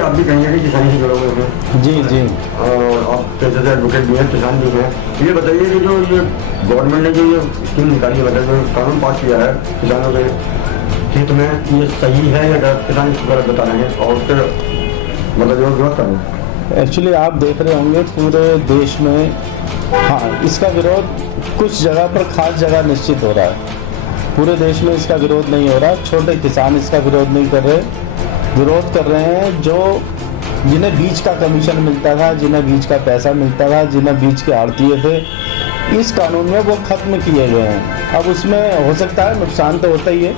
आप भी कहीं ना कहीं किसानी से जुड़े हुए हैं। जी जी। और आप जैसे एडवोकेट भी हैं, किसान भी हैं। ये बताइए कि जो ये गवर्नमेंट ने जो ये स्कीम निकाली, मतलब जो कानून पास किया है किसानों के हित में, ये सही है या गलत? किसान इसको गलत बता रहे हैं और उसके मतलब जो विरोध कर रहे हैं। एक्चुअली आप देख रहे होंगे पूरे देश में, हाँ, इसका विरोध कुछ जगह पर खास जगह निश्चित हो रहा है। पूरे देश में इसका विरोध नहीं हो रहा। छोटे किसान इसका विरोध नहीं कर रहे, विरोध कर रहे हैं जो जिन्हें बीज का कमीशन मिलता था, जिन्हें बीज का पैसा मिलता था, जिन्हें बीज के आड़तिए थे, इस कानून में वो खत्म किए गए हैं। अब उसमें हो सकता है नुकसान तो होता ही है,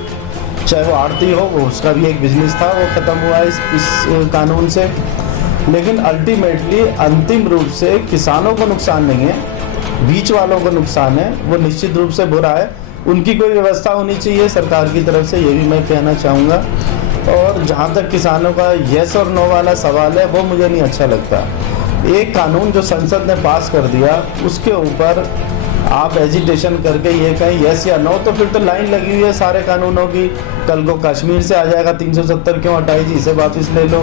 चाहे वो आड़ती हो, वो उसका भी एक बिजनेस था, वो ख़त्म हुआ है इस कानून से। लेकिन अल्टीमेटली अंतिम रूप से किसानों को नुकसान नहीं है, बीच वालों को नुकसान है, वो निश्चित रूप से बुरा है। उनकी कोई व्यवस्था होनी चाहिए सरकार की तरफ से, ये भी मैं कहना चाहूँगा। और जहाँ तक किसानों का येस और नो वाला सवाल है, वो मुझे नहीं अच्छा लगता। एक कानून जो संसद ने पास कर दिया, उसके ऊपर आप एजिटेशन करके ये कहें येस या नो, तो फिर तो लाइन लगी हुई है सारे कानूनों की। कल को कश्मीर से आ जाएगा 370 क्यों हटाई जी, इसे वापस ले लो।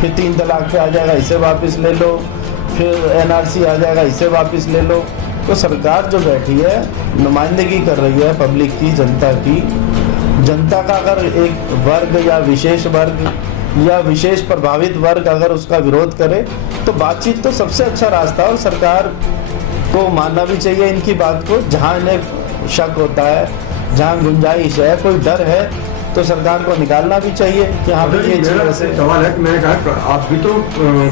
फिर 3 तलाक पे आ जाएगा, इसे वापस ले लो। फिर NRC आ जाएगा, इसे वापस ले लो। तो सरकार जो बैठी है, नुमाइंदगी कर रही है पब्लिक की, जनता की। जनता का अगर एक वर्ग या विशेष वर्ग या विशेष प्रभावित वर्ग अगर उसका विरोध करे, तो बातचीत तो सबसे अच्छा रास्ता है। और सरकार को मानना भी चाहिए इनकी बात को। जहाँ इन्हें शक होता है, जहाँ गुंजाइश है, कोई डर है, तो सरकार को निकालना भी चाहिए कि हाँ भाई ये चीज़ ऐसे। सवाल है कि मैंने कहा आप भी तो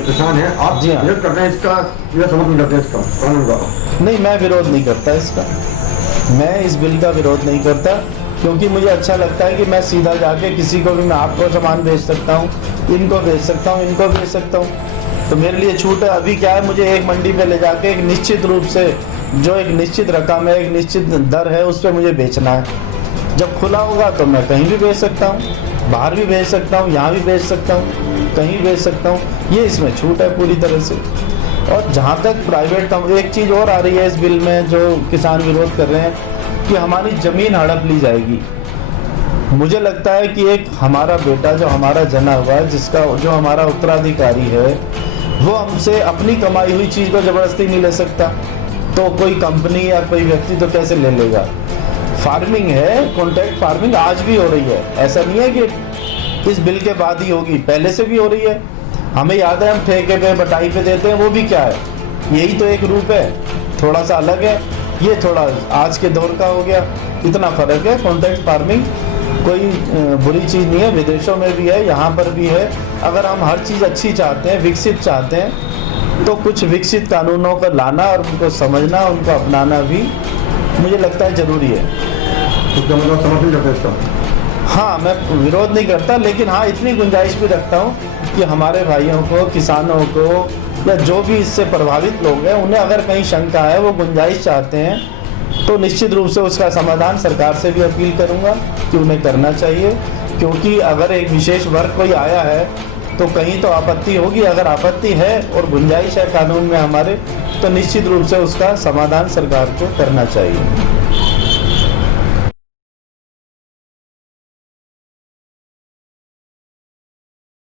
किसान हैं, आप विरोध करते हैं इसका या समर्थन करते हैं इसका कानून का? नहीं, मैं विरोध नहीं करता इसका। मैं इस बिल का विरोध नहीं करता, क्योंकि मुझे अच्छा लगता है कि मैं सीधा जाके किसी को भी, मैं आपको सामान बेच सकता हूँ, इनको बेच सकता हूँ, इनको बेच सकता हूँ, तो मेरे लिए छूट है। अभी क्या है, मुझे एक मंडी पे ले जाके एक निश्चित रूप से जो एक निश्चित रकम है, एक निश्चित दर है, उस पर मुझे बेचना है। जब खुला होगा तो मैं कहीं भी बेच सकता हूँ, बाहर भी बेच सकता हूँ, यहाँ भी बेच सकता हूँ, कहीं भी बेच सकता हूँ। ये इसमें छूट है पूरी तरह से। और जहाँ तक प्राइवेट, एक चीज़ और आ रही है इस बिल में जो किसान विरोध कर रहे हैं कि हमारी ज़मीन हड़प ली जाएगी। मुझे लगता है कि एक हमारा बेटा जो हमारा जना हुआ है, जिसका जो हमारा उत्तराधिकारी है, वो हमसे अपनी कमाई हुई चीज़ को ज़बरदस्ती नहीं ले सकता। तो कोई कंपनी या कोई व्यक्ति तो कैसे ले लेगा? फार्मिंग है, कॉन्ट्रैक्ट फार्मिंग आज भी हो रही है। ऐसा नहीं है कि इस बिल के बाद ही होगी, पहले से भी हो रही है। हमें याद है हम ठेके पे, बटाई पे देते हैं, वो भी क्या है, यही तो एक रूप है, थोड़ा सा अलग है। ये थोड़ा आज के दौर का हो गया, इतना फ़र्क है। कॉन्ट्रैक्ट फार्मिंग कोई बुरी चीज़ नहीं है, विदेशों में भी है, यहाँ पर भी है। अगर हम हर चीज़ अच्छी चाहते हैं, विकसित चाहते हैं, तो कुछ विकसित कानूनों को लाना और उनको समझना, उनको अपनाना भी मुझे लगता है ज़रूरी है। तो मतलब समर्थन करते हैं इसका? हाँ, मैं विरोध नहीं करता, लेकिन हाँ इतनी गुंजाइश भी रखता हूँ कि हमारे भाइयों को, किसानों को, या जो भी इससे प्रभावित लोग हैं, उन्हें अगर कहीं शंका है, वो गुंजाइश चाहते हैं, तो निश्चित रूप से उसका समाधान सरकार से भी अपील करूँगा कि उन्हें करना चाहिए। क्योंकि अगर एक विशेष वर्ग कोई आया है तो कहीं तो आपत्ति होगी। अगर आपत्ति है और गुंजाइश है कानून में हमारे, तो निश्चित रूप से उसका समाधान सरकार को करना चाहिए।